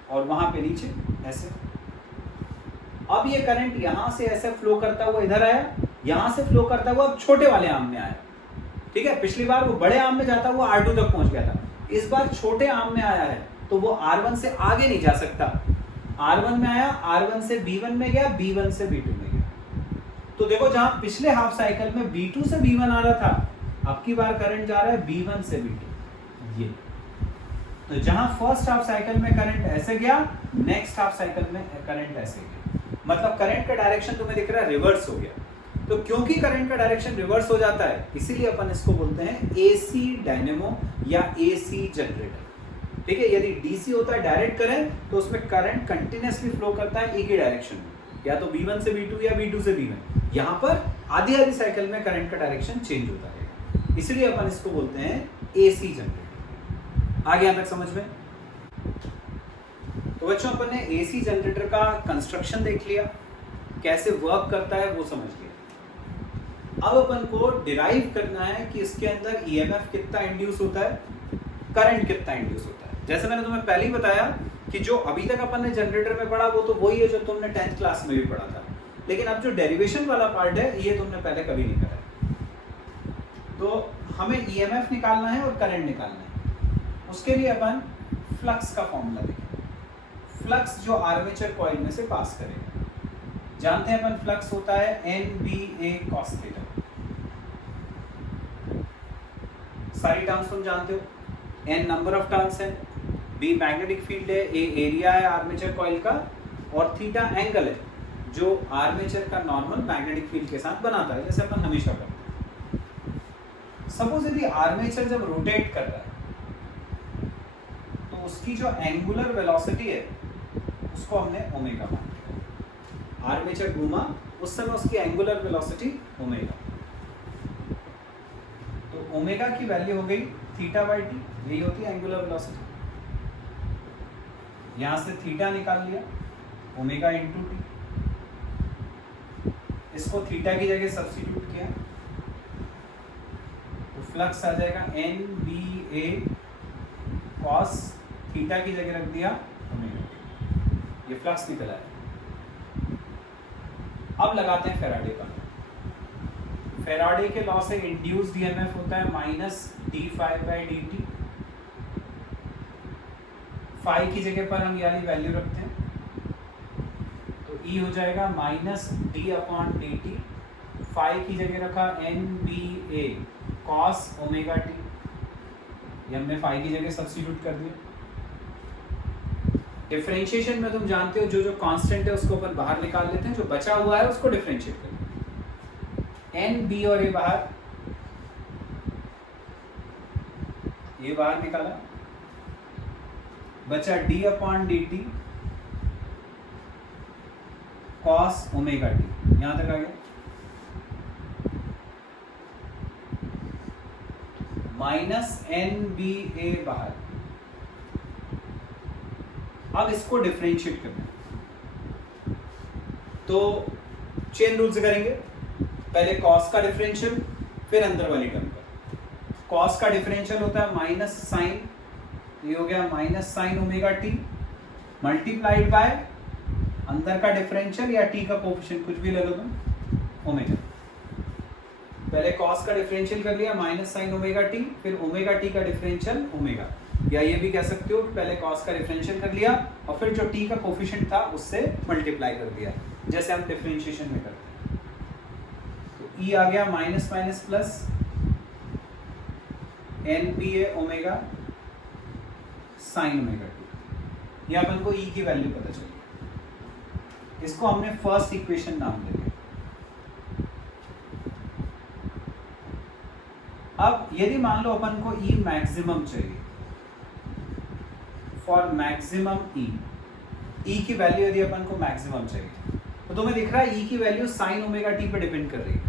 और वहां पे नीचे ऐसे। अब ये करंट यहां से ऐसे फ्लो करता हुआ इधर आया, यहां से फ्लो करता हुआ अब छोटे वाले आर्म में आया, ठीक है। पिछली बार वो बड़े आर्म में जाता हुआ R2 तक पहुंच गया था, इस बार छोटे आर्म में आया है तो वो R1 से आगे नहीं जा सकता। R1 में आया, R1 से B1 में गया, B1 से B2 में गया। तो देखो जहां पिछले हाफ साइकिल में B2 से B1 आ रहा था, अब की बार करंट जा रहा है B1 से B2। ये तो जहां फर्स्ट हाफ साइकिल में करंट ऐसे गया, नेक्स्ट हाफ साइकिल में करंट ऐसे गया, मतलब करंट का डायरेक्शन तुम्हें दिख रहा है रिवर्स हो गया। तो क्योंकि करंट का डायरेक्शन रिवर्स हो जाता है, इसीलिए अपन इसको बोलते हैं एसी डायनेमो या एसी जनरेटर, ठीक है। यदि डीसी होता है डायरेक्ट करंट तो उसमें करंट कंटिन्यूअसली फ्लो करता है एक ही डायरेक्शन में, या तो B1 से B2 या B2 से B1। यहाँ पर आधी आधी साइकिल में करंट का डायरेक्शन चेंज होता है, इसलिए अपन इसको बोलते हैं एसी जनरेटर। आ गया यहाँ तक समझ में? तो बच्चों अपन ने एसी जनरेटर का कंस्ट्रक्शन देख लिया, कैसे वर्क करता है वो समझ लिया। अब अपन को डिराइव करना है कि इसके अंदर ईएमएफ कितना इंड्यूस होता है, करंट कितना इंड्यूस होता है। जैसे मैंने तुम्हें पहले ही बताया कि जो अभी तक अपन ने जनरेटर में पढ़ा वो तो वही है जो तुमने 10th क्लास में भी पढ़ा था, लेकिन अब जो डेरिवेशन वाला पार्ट है ये तुमने पहले कभी नहीं करा है। तो हमें ईएमएफ निकालना है और करंट निकालना है। उसके लिए अपन फ्लक्स का फॉर्मूला देखें, फ्लक्स जो आर्मेचर कॉइल में से पास करेगा। जानते हैं अपन फ्लक्स होता है NBA cos थीटा। सारी टर्म्स तुम जानते हो, N नंबर ऑफ टर्न्स है, B मैग्नेटिक फील्ड है, A एरिया है आर्मेचर कॉइल का, और थीटा एंगल है जो आर्मेचर का नॉर्मल मैग्नेटिक फील्ड के साथ बनाता है, जैसे अपन हमेशा करते हैं। सपोज यदि आर्मेचर जब रोटेट कर रहा है तो उसकी जो एंगुलर वेलोसिटी है उसको हमने ओमेगा मान लिया। आर्मेचर घूमा उस समय उसकी एंगुलर वेलोसिटी ओमेगा, तो ओमेगा की वैल्यू हो गई थीटा बाई टी, यही होती है एंगुलर वेलोसिटी। यहां से थीटा निकाल लिया, ओमेगा इंटू टी, इसको थीटा की जगह सब्स्टिट्यूट किया तो फ्लक्स आ जाएगा NBA cos थीटा की जगह रख दिया ओमेगा, ये फ्लक्स निकला है। अब लगाते हैं फेराडे का लॉ। फेराडे के लॉ से इंड्यूस्ड ईएमएफ होता है माइनस d∅dt। फाई की जगह पर हम यानी वैल्यू रखते हैं तो E हो जाएगा माइनस d/dt। फाई की जगह रखा NBA cos ओमेगा टी, ये हमने फाई की जगह सब्स्टिट्यूट कर दिया। डिफरेंशिएशन में तुम जानते हो जो जो कांस्टेंट है उसको अपन बाहर निकाल लेते हैं, जो बचा हुआ है उसको डिफरेंशिएट करते हैं। N B और A बाहर, ये बाहर निकाला, बचा d/dt cos ओमेगा टी, यहां तक आ गया, माइनस NBA बाहर। अब इसको डिफरेंशिएट करना है तो चेन रूल से करेंगे, पहले कॉस का डिफरेंशियल फिर अंदर वाली टर्म का। कॉस का डिफरेंशियल होता है माइनस साइन, ये हो गया minus sign omega T multiplied by अंदर का डिफरेंशियल या टी का कोफिशिएंट कुछ भी ले लो तुम, ओमेगा। पहले कॉस का डिफरेंशियल कर लिया माइनस साइन ओमेगा टी, फिर ओमेगा टी का डिफरेंशियल ओमेगा, या ये भी कह सकते हो कि पहले कॉस का डिफरेंशियल कर लिया और फिर जो टी का कोफिशिएंट था उससे मल्टीप्लाई कर दिया, जैसे हम डिफरेंशिएशन में करते हैं। तो ई आ गया minus minus plus NBA omega sine omega T, ये अपन को ई की वैल्यू पता चली, इसको हमने फर्स्ट इक्वेशन नाम दे दिया। अब यदि मान लो अपन को ई मैक्सिमम चाहिए, फॉर मैक्सिमम ई की वैल्यू यदि अपन को मैक्सिमम चाहिए तो तुम्हें दिख रहा है ई की वैल्यू साइन ओमेगा टी पे डिपेंड कर रही है,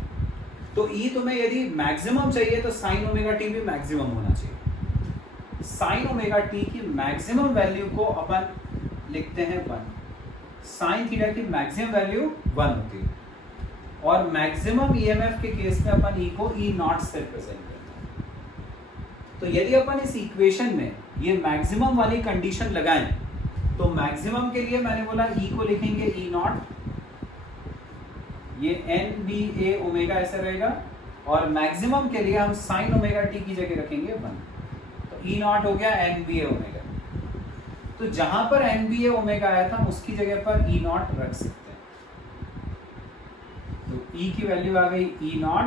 तो ई तुम्हें यदि मैक्सिमम चाहिए तो साइन ओमेगा टी भी मैक्सिमम होना चाहिए। साइन ओमेगा टी की मैक्सिमम वैल्यू को अपन लिखते हैं 1। साइन थीटा की मैक्सिमम वैल्यू 1 होती है और मैक्सिमम ईएमएफ के केस में अपन ई को ई नॉट से रिप्रेजेंट करते हैं। तो यदि अपन इस इक्वेशन में ये मैक्सिमम वाली कंडीशन लगाएं तो मैक्सिमम के लिए मैंने बोला ई को लिखेंगे ई नॉट, ये एन बी ए ओमेगा ऐसा रहेगा, और मैक्सिमम के लिए हम साइन ओमेगा टी की जगह रखेंगे 1। तो ई नॉट हो गया एन बी ए ओमेगा। तो जहां पर एन बी ए ओमेगा आया था उसकी जगह पर ई नॉट रख सकते हैं। तो ई की वैल्यू आ गई E naught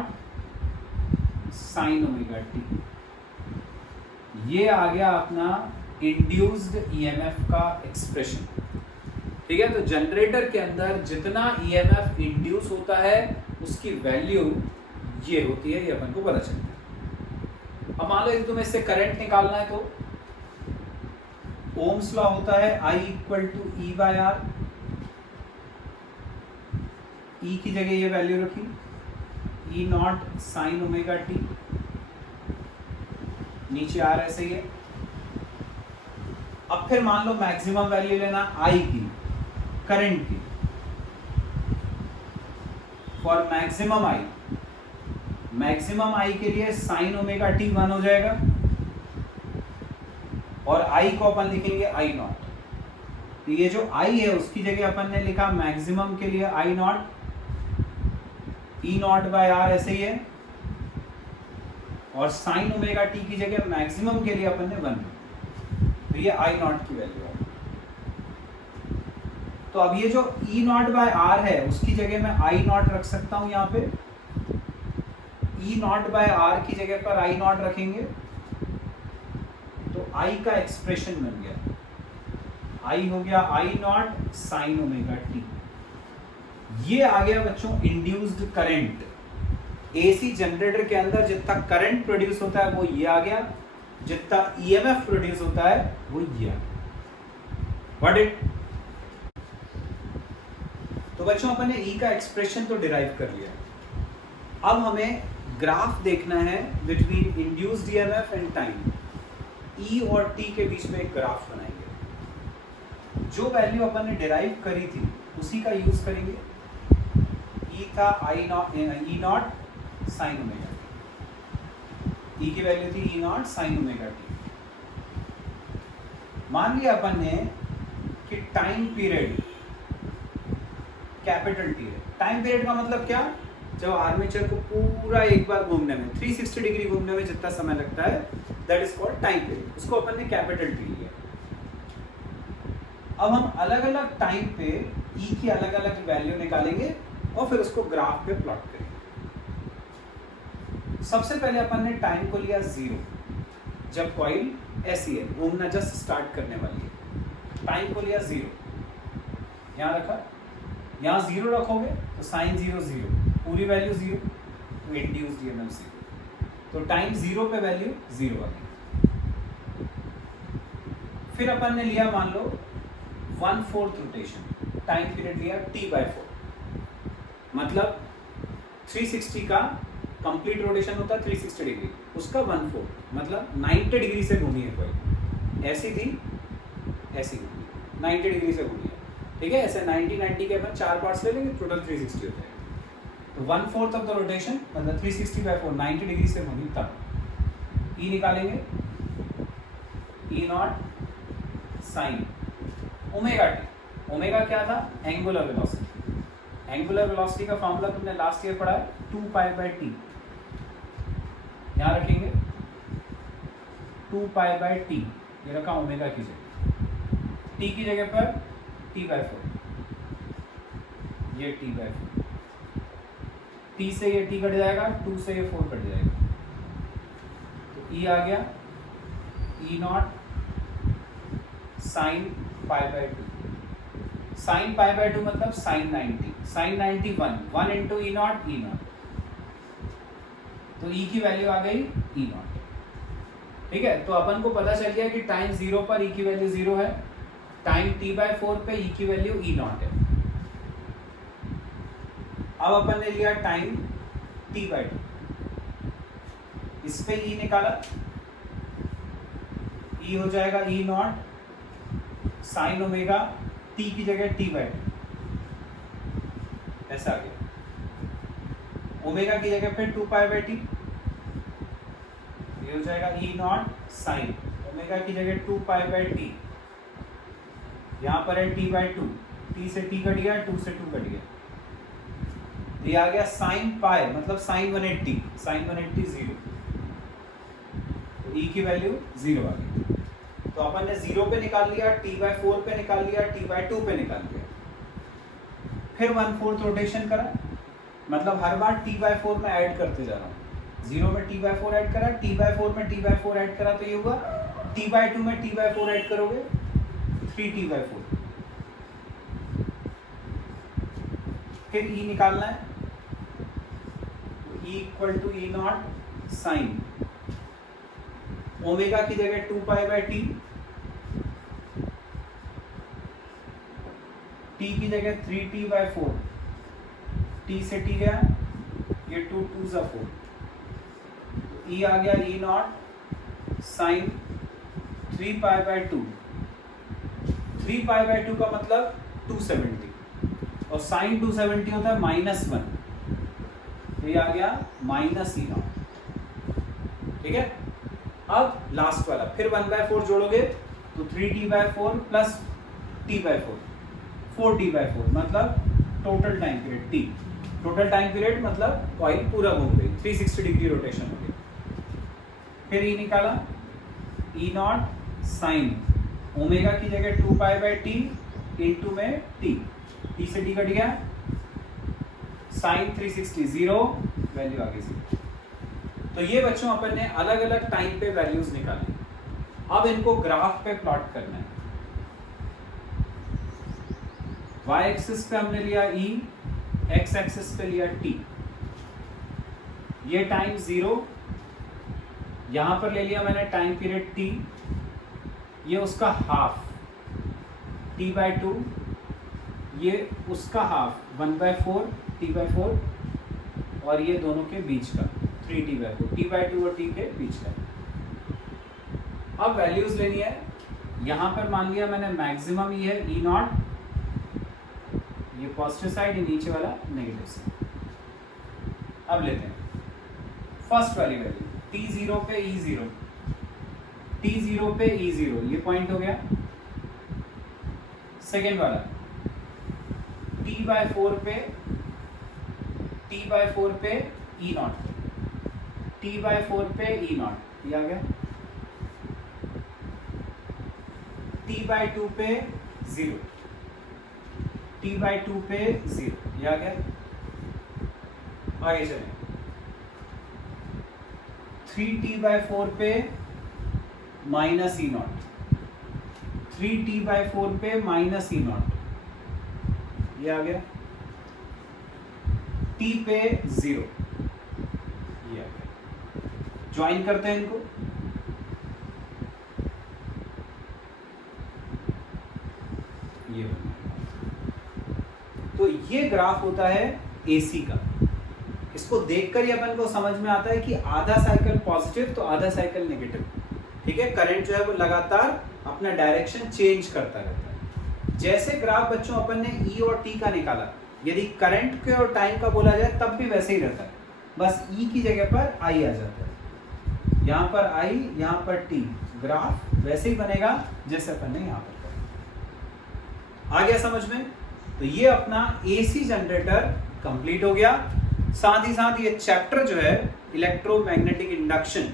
sine omega T. ये आ गया अपना इंड्यूस्ड ईएमएफ का एक्सप्रेशन। ठीक है, तो जनरेटर के अंदर जितना ईएमएफ इंड्यूस होता है उसकी वैल्यू ये होती है, ये अपन को पता चलता है। अब मान लो एक तुम्हें इससे करंट निकालना है तो ओम्स लॉ होता है I equal to E by R. E की जगह ये वैल्यू रखी E naught sine omega T, नीचे आर ऐसे ही है। अब फिर मान लो मैक्सिमम वैल्यू लेना आई की, करंट की, for maximum I. Maximum I के लिए साइन ओमेगा टी 1 हो जाएगा और आई को अपन लिखेंगे आई नॉट। तो ये जो आई है उसकी जगह अपन ने लिखा मैक्सिमम के लिए I naught, E naught by R ऐसे ही है, और साइन ओमेगा टी की जगह मैक्सिमम के लिए अपन ने 1। तो ये आई नॉट की वैल्यू है। तो अब ये जो ई नॉट बाय आर है उसकी जगह मैं आई नॉट रख सकता हूं, यहां पे ई नॉट बाय आर की जगह पर आई नॉट रखेंगे तो आई का एक्सप्रेशन बन गया, आई हो गया आई नॉट साइन ओमेगा टी। ये आ गया बच्चों इंड्यूस्ड करंट। एसी जनरेटर के अंदर जितना करंट प्रोड्यूस होता है वो ये आ गया, जितना ईएमएफ प्रोड्यूस होता है वो ये आ गया। What it? तो बच्चों अपन ने ई का एक्सप्रेशन तो डिराइव कर लिया। अब हमें ग्राफ देखना है between induced EMF and time. E और टी के बीच में एक ग्राफ बनाएंगे। जो वैल्यू अपन ने डिराइव करी थी उसी का यूज करेंगे। ई था I naught E naught sine omega T, E की वैल्यू थी E naught sine omega T. मान लिया अपन ने कि टाइम पीरियड कैपिटल टी है। टाइम पीरियड का मतलब क्या? जब आर्मेचर को पूरा एक बार घूमने में 360 डिग्री घूमने में जितना समय लगता है that is called time period. उसको अपन ने कैपिटल टी लिया। अब हम अलग अलग टाइम पे ई की अलग अलग वैल्यू निकालेंगे और फिर उसको ग्राफ पे प्लॉट करेंगे। सबसे पहले अपन ने टाइम को लिया 0, जब कॉइल ऐसी है घूमना जस्ट स्टार्ट करने वाली है। टाइम को लिया 0, यहां रखा, यहां 0 रखोगे तो साइन 0 0, पूरी वैल्यू 0, तो इंड्यूस्ड ईएमएफ 0। तो टाइम 0 पे वैल्यू 0 आ गई। फिर अपन ने लिया मान लो 1/4 रोटेशन, टाइम पीरियड लिया t/4, मतलब 360 का कंप्लीट रोटेशन होता है 360 डिग्री, उसका 1/4 मतलब 90 डिग्री से घूमी है कोई, ऐसी थी ऐसी घूमी, 90 डिग्री से घूमी है। ठीक है, ऐसे 90 के अपन 4 पार्ट्स ले लेंगे, टोटल 360 हो जाएगा। तो 1/4 ऑफ द रोटेशन मतलब 360/4 90 डिग्री से घूमी, तब ई निकालेंगे, E naught sine omega T. Omega क्या था? Angular velocity. एंगुलर वेलोसिटी का फॉर्मूला तुमने लास्ट ईयर पढ़ा है, 2π/t। यहां रखेंगे 2π/t, ये रखा ओमेगा की जगह, t की जगह पर t/4, ये t/4, t से ये t कट जाएगा, 2 से ये 4 कट जाएगा, तो e आ गया e नॉट साइन π/2। साइन π/2 मतलब sine 90, sine 90 1 into E naught, E naught, तो e की वैल्यू आ गई ई नॉट। ठीक है, तो अपन को पता चल गया कि टाइम 0 पर e की वैल्यू 0 है, टाइम t/4 पे e की वैल्यू ई नॉट है। अब अपन ने लिया टाइम t/2, इस पे e निकाला, ई हो जाएगा ई नॉट साइन ओमेगा टी की जगह टी बाई टू, ऐसा आ गया। ओमेगा की जगह पे 2 पाई बाई टी, ये हो जाएगा ई नॉट साइन ओमेगा की जगह 2 पाई बाई टी, यहां पर है टी बाई टू, टी से टी कट गया, 2 से 2 कट गया, ये आ गया साइन पाई मतलब साइन 180, साइन 180 0, तो ई की वैल्यू 0 आ गई। तो अपन ने 0 पे निकाल लिया, टी बाई 4 पे निकाल लिया, टी बाई 2 पे निकाल लिया, फिर 1/4 रोटेशन करा, मतलब हर बार टी बाई 4 में ऐड करते जा रहा हूँ। 0 में टी बाई 4 ऐड करा, टी बाई 4 में टी बाई 4 ऐड करा, तो ये हुआ टी बाई 2 में टी बाई 4 ऐड करोगे 3t बाई 4, फिर ई निकालना है, E equal to E naught sine omega की जगह 2 पाई बाई टी, टी की जगह 3t बाई 4, टी से टी गया, ये 2 2 सा 4, ई आ गया E naught sine 3 pi by 2, 3 pi by 2 का मतलब 270, और साइन 270 होता है -1, तो ये आ गया माइनस ई नॉट। ठीक है, अब लास्ट वाला फिर 1/4 जोड़ोगे तो 3t by 4 plus t by 4, 4t by 4 मतलब total time period t, total time period मतलब कॉइल पूरा घूम गई, 360 डिग्री रोटेशन हो गई। फिर ई निकाला, ई नॉट साइन ओमेगा की जगह 2 पाई बाई टी इंटू में टी, टी से टी कट गया, साइन 360 0, वैल्यू आ गई 0। तो ये बच्चों अपन ने अलग अलग टाइम पे वैल्यूज निकाली, अब इनको ग्राफ पे प्लॉट करना है। y एक्सिस पे हमने लिया e, x एक्सिस पे लिया t, ये टाइम 0, यहां पर ले लिया मैंने टाइम पीरियड t, ये उसका हाफ t बाई 2, ये उसका हाफ 1/4 t बाई 4, और ये दोनों के बीच का 3t बाई 4, t बाई 2 और t के बीच का। अब वैल्यूज लेनी है, यहां पर मान लिया मैंने मैक्सिमम ये है ई नॉट, ये पॉजिटिव साइड, ये नीचे वाला नेगेटिव साइड। अब लेते हैं फर्स्ट वाली वैल्यू t0 पे e0, t0 पे e0, ये पॉइंट हो गया। सेकेंड वाला t बाई 4 पे e नॉट, t बाई 4 पे e नॉट, ये आ गया। t बाई 2 पे 0, t बाई 2 पे 0, ये आ गया। आगे चलें, 3t बाई 4 पे minus E not, 3t by 4 पे माइनस ई नॉट, ये आ गया। t पे 0, ये आ गया। ज्वाइन करते हैं इनको, ये तो ये ग्राफ होता है AC का। इसको देखकर ही अपन को समझ में आता है कि आधा साइकिल पॉजिटिव तो आधा साइकिल नेगेटिव। ठीक है, करंट जो है वो लगातार अपना डायरेक्शन चेंज करता रहता है। जैसे ग्राफ बच्चों अपन ने E और T का निकाला, यदि करंट के और टाइम का बोला जाए तब भी वैसे ही रहता है, बस E की जगह पर I आ जाता है, यहाँ पर I, यहाँ पर T, ग्राफ वैसे ही बनेगा जैसे अपन ने यहाँ पर करा। आ गया समझ में? तो ये अपना AC जनरेटर कंप्लीट हो गया। साथ ही साथ ये चैप्टर जो है इलेक्ट्रोमैग्नेटिक इंडक्शन,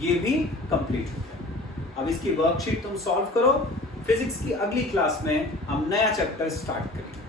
ये भी कंप्लीट हो गया। अब इसकी वर्कशीट तुम सॉल्व करो। फिजिक्स की अगली क्लास में हम नया चैप्टर स्टार्ट करेंगे।